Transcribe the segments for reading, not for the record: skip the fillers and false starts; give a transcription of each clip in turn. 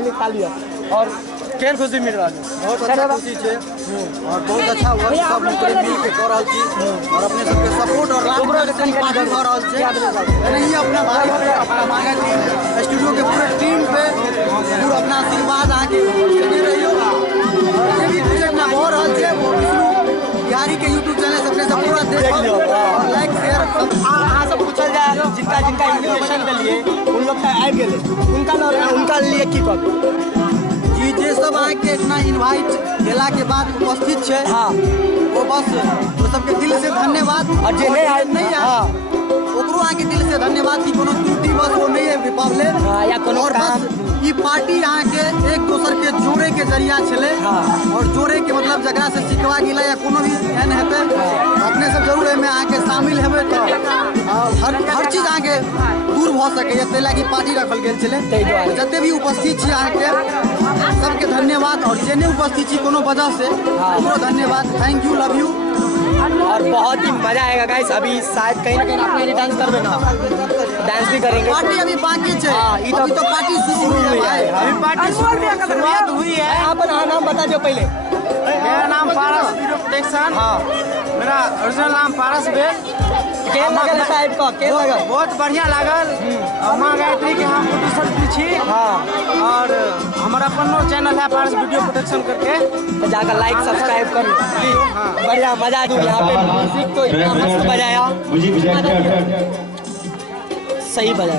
संगे खा लिया और केहन खुशी मिल रहा है। बहुत अच्छा खुशी है और बहुत अच्छा वर्क सब मिल के कर रहा छी और अपने सबके सपोर्ट और लाभ हो रहा है। नहीं अपना भाई अपना मांगे टीम स्टूडियो के पूरे टीम पे पूरा अपना आशीर्वाद आके देने रहियो। ये भी प्रोजेक्ट में हो रहा है वो विष्णु बिहारी के YouTube चैनल सबने सब पूरा देख लियो और लाइक शेयर हाँ सब पूछल जाए जिनका जिनका इन्विटेशन के लिए उन लोग का आए गए उनका लिए की कर जी जे सब आके इतना इनवाइट देला के बाद उपस्थित है। हाँ वो बस वो सबके दिल से धन्यवाद और जे नहीं आए नहीं हाँ ओकरो आके दिल से धन्यवाद कि कोनो त्रुटि बस वो नहीं है विपावले या कोनो और बस ये पार्टी यहाँ के एक दूसर के जोड़े के जरिया चले और जोड़े के मतलब जगह से सिखवा गिला या कोनो भी एहन हेते अपने सब जरूर में आके शामिल हेबे तो हर चीज आके दूर भ सके ताहि लागी पार्टी रखल गेल छले। जते भी उपस्थित छी आके सबके धन्यवाद और जे नहीं उपस्थित छी कोनो वजह से ओकरो धन्यवाद। थैंक यू लव यू और बहुत ही मजा आएगा गाइस। अभी शायद कहीं ना कहीं आपने डांस करबे ना डांस भी करेंगे। पार्टी अभी बाकी है अभी तो पार्टी शुरू हुई है भाई अभी पार्टी शुरुआत हुई है। आप नाम बता दो पहले। मेरा नाम पारस वीडियो प्रोडक्शन। हाँ मेरा ओरिजिनल नाम पारस भेल। केहन लगल साहब का केहन लगल? बहुत बढ़िया लागल। माँ गायत्री के हम प्रोड्यूसर भी छी। हाँ और हमारा अपनो चैनल है पारस वीडियो प्रोडक्शन करके तो जाकर लाइक सब्सक्राइब कर प्लीज। बढ़िया मजा दो यहाँ पे म्यूजिक तो इतना मस्त बजाया सही बजाया।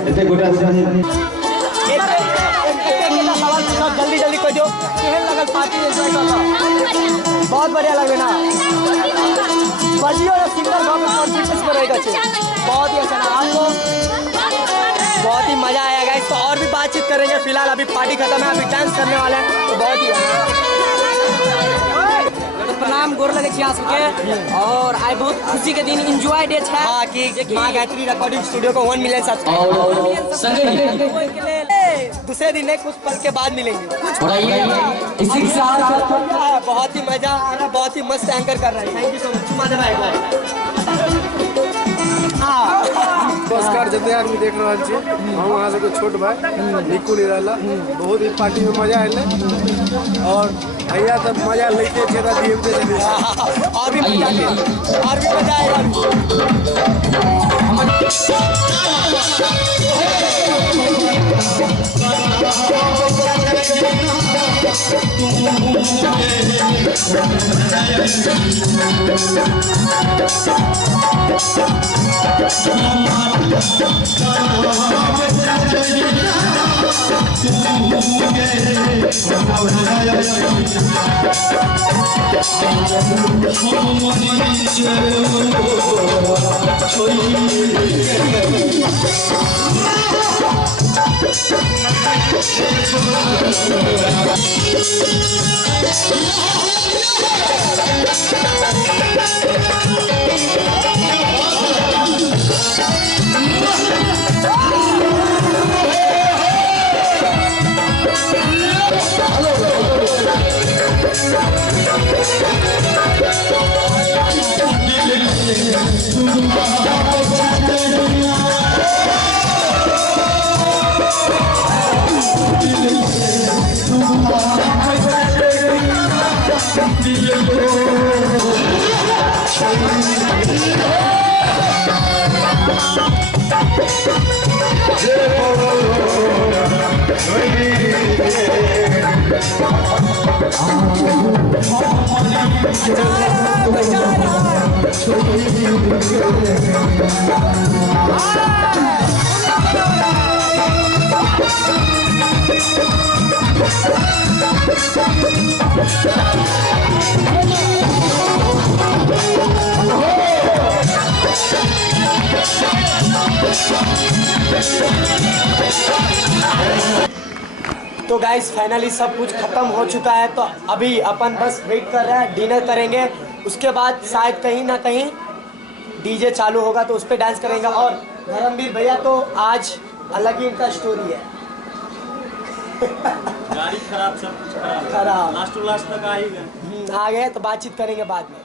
सवाल पूछो जल्दी जल्दी कोई जो केहन लगल पार्टी एंजॉय करना बहुत बढ़िया लगे ना बजियो या सिंगर गाँव में कॉन्फिडेंस में रहेगा बहुत ही अच्छा ना आपको बहुत ही मजा आएगा। इस तो और भी बातचीत करेंगे। फिलहाल अभी पार्टी खत्म है अभी डांस करने वाला है तो बहुत ही प्रणाम गोर लगे छी अहाँ सबके और आई बहुत खुशी के दिन एंजॉय डे है। हाँ कि माँ गायत्री रिकॉर्डिंग स्टूडियो को 1 मिलियन सब्सक्राइबर दूसरे दिन नहीं कुछ पल के बाद मिलेंगे। इसी के साथ बहुत ही मजा आना बहुत ही मस्त एंकर कर रहा है। Thank you so much Madhav भाई। नमस्कार जते आदमी देख रहा छी हम वहाँ से छोट भाई निकू निराला बहुत ही पार्टी में मजा आए और भैया तब मजा लेते थे और भी मजा आएगा। तो गाइस फाइनली सब कुछ खत्म हो चुका है तो अभी अपन बस वेट कर रहे हैं डिनर करेंगे उसके बाद शायद कहीं ना कहीं डीजे चालू होगा तो उस पर डांस करेंगे। और धर्मवीर भैया तो आज अलग ही इनका स्टोरी है। गाड़ी खराब सब कुछ खराब खराब लास्ट तक आ ही गए आ गए तो बातचीत करेंगे बाद में।